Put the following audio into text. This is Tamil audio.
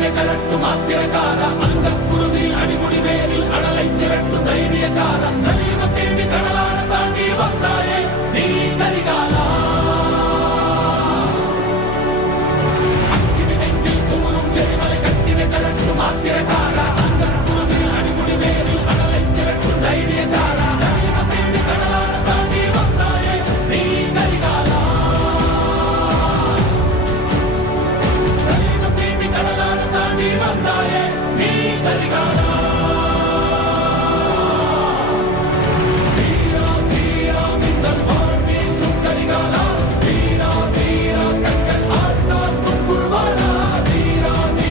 கட்டினை கலட்டும் ஆத்திரக்கார அந்த குருதியில் அடிமுடி வேரில் அடலை திரட்டும் தைரியக்கார கலியுகம் தேடி கடலான தாண்டி வந்தாயே நீ கரிகாலா அக்கினி நெஞ்சில் குமுறும் எரிமலை கட்டினை கலட்டும் ஆத்திரக்கார அந்த குருதியில் அடிமுடி வேரில் அடலை திரட்டும் தைரியக்கார கலியுகம் தேடி கடலான தாண்டி வந்தாயே நீ கரிகாலா கடலான தாண்டி வந்தாயே நீ கரிகாலா